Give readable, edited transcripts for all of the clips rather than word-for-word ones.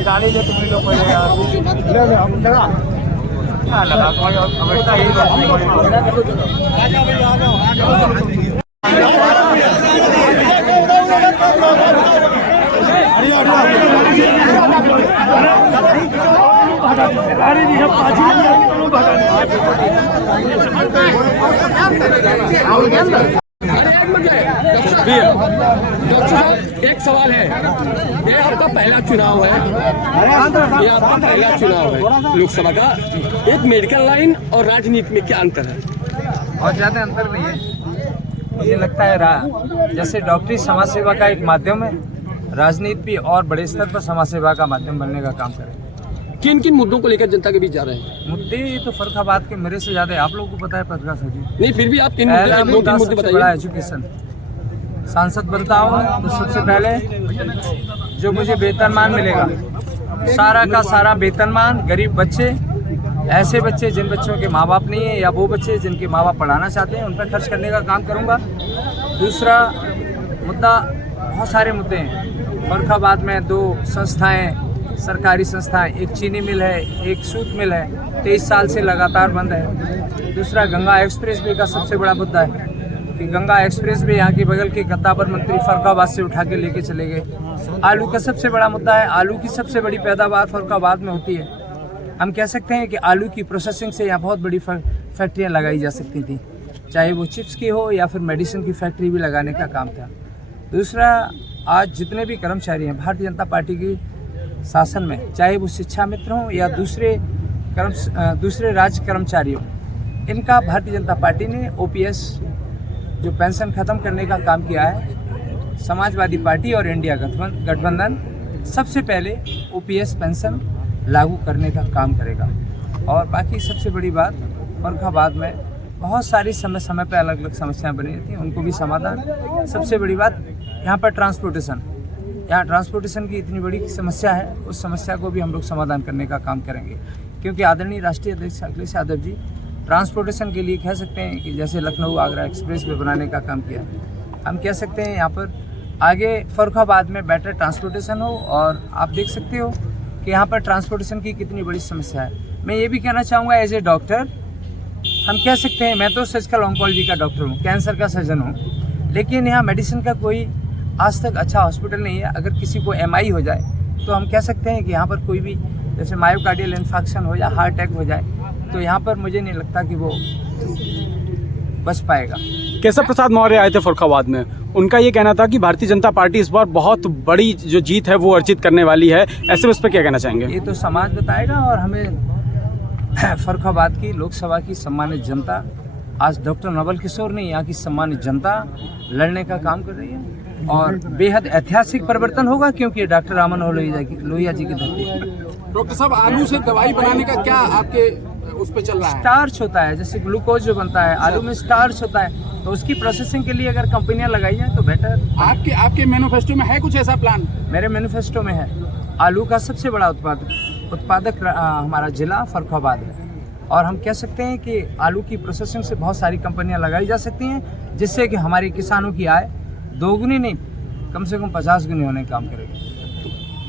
गाड़ी ले तुम लोग पहले ले हम लगा डॉक्टर साहब एक सवाल है, ये आपका पहला चुनाव है, ये आपका पहला चुनाव है लोकसभा का। एक मेडिकल लाइन और राजनीति में क्या अंतर है? और ज़्यादा अंतर नहीं है। मुझे लगता है जैसे डॉक्टरी समाज सेवा का एक माध्यम है, राजनीति भी और बड़े स्तर पर समाज सेवा का माध्यम बनने का काम करे। किन किन मुद्दों को लेकर जनता के बीच जा रहे हैं? मुद्दे तो फर्रुखाबाद के मेरे से ज़्यादा आप लोगों को पता है पत्रकार साहब जी। नहीं, फिर भी आप किन मुद्दे बताइए। बड़ा एजुकेशन, सांसद बनता हूँ तो सबसे पहले जो मुझे वेतनमान मिलेगा, सारा का सारा वेतनमान गरीब बच्चे, ऐसे बच्चे जिन बच्चों के माँ बाप नहीं है या वो बच्चे जिनके माँ बाप पढ़ाना चाहते हैं, उन पर खर्च करने का काम करूँगा। दूसरा मुद्दा, बहुत सारे मुद्दे हैं फर्रुखाबाद में। 2 संस्थाएं, सरकारी संस्थाएं, एक चीनी मिल है, एक सूत मिल है, 23 साल से लगातार बंद है। दूसरा गंगा एक्सप्रेस वे का सबसे बड़ा मुद्दा है कि गंगा एक्सप्रेस वे यहाँ की बगल के गद्दावर मंत्री फर्रुखाबाद से उठा के लेके चले गए। आलू का सबसे बड़ा मुद्दा है, आलू की सबसे बड़ी पैदावार फर्रुखाबाद में होती है। हम कह सकते हैं कि आलू की प्रोसेसिंग से यहाँ बहुत बड़ी फैक्ट्रियाँ लगाई जा सकती थी, चाहे वो चिप्स की हो या फिर मेडिसिन की फैक्ट्री भी लगाने का काम था। दूसरा, आज जितने भी कर्मचारी हैं भारतीय जनता पार्टी की शासन में, चाहे वो शिक्षा मित्र हों या दूसरे राज्य कर्मचारी हों, इनका भारतीय जनता पार्टी ने OPS जो पेंशन ख़त्म करने का काम किया है। समाजवादी पार्टी और इंडिया गठबंधन सबसे पहले OPS पेंशन लागू करने का काम करेगा। और बाकी सबसे बड़ी बात, फर्रुखाबाद में बहुत सारी समय पर अलग अलग समस्याएं बनी रहती हैं, उनको भी समाधान। सबसे बड़ी बात यहाँ पर ट्रांसपोर्टेशन, यहाँ ट्रांसपोर्टेशन की इतनी बड़ी समस्या है, उस समस्या को भी हम लोग समाधान करने का काम करेंगे। क्योंकि आदरणीय राष्ट्रीय अध्यक्ष अखिलेश यादव जी ट्रांसपोर्टेशन के लिए कह सकते हैं कि जैसे लखनऊ आगरा एक्सप्रेस वे बनाने का काम किया, हम कह सकते हैं यहाँ पर आगे फर्रुखाबाद में बेटर ट्रांसपोर्टेशन हो। और आप देख सकते हो कि यहाँ पर ट्रांसपोर्टेशन की कितनी बड़ी समस्या है। मैं ये भी कहना चाहूँगा, एज ए डॉक्टर हम कह सकते हैं, मैं तो सर्जिकल ऑन्कोलॉजी का डॉक्टर हूँ, कैंसर का सर्जन हूँ, लेकिन यहाँ मेडिसिन का कोई आज तक अच्छा हॉस्पिटल नहीं है। अगर किसी को MI हो जाए तो हम कह सकते हैं कि यहाँ पर कोई भी जैसे मायोकार्डियल इन्फेक्शन हो या हार्ट अटैक हो जाए तो यहाँ पर मुझे नहीं लगता कि वो बच पाएगा। केशव प्रसाद मौर्य आए थे फर्रुखाबाद में, उनका ये कहना था कि भारतीय जनता पार्टी इस बार बहुत बड़ी जो जीत है वो अर्जित करने वाली है, ऐसे में उस पर क्या कहना चाहेंगे? ये तो समाज बताएगा। और हमें फर्रुखाबाद की लोकसभा की सम्मानित जनता, आज डॉक्टर नवल किशोर ने यहाँ की सम्मानित जनता लड़ने का काम कर रही है और बेहद ऐतिहासिक परिवर्तन होगा, क्योंकि डॉक्टर रामन लोहिया जी की धरती है। डॉक्टर साहब, आलू से दवाई बनाने का क्या आपके उस पे चल रहा है? स्टार्च होता है, जैसे ग्लूकोज जो बनता है, आलू में स्टार्च होता है, तो उसकी प्रोसेसिंग के लिए अगर कंपनियां लगाई जाए तो बेटर। आपके मैनिफेस्टो में है कुछ ऐसा प्लान? मेरे मैनिफेस्टो में है, आलू का सबसे बड़ा उत्पादक हमारा जिला फर्रुखाबाद है। और हम कह सकते हैं कि आलू की प्रोसेसिंग से बहुत सारी कंपनियां लगाई जा सकती हैं, जिससे कि हमारे किसानों की आय दोगुनी नहीं, कम से कम 50 गुनी होने का काम करेगी।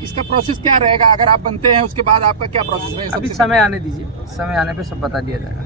इसका प्रोसेस क्या रहेगा? अगर आप बनते हैं उसके बाद आपका क्या प्रोसेस रहेगा? अभी समय आने दीजिए, समय आने पे सब बता दिया जाएगा।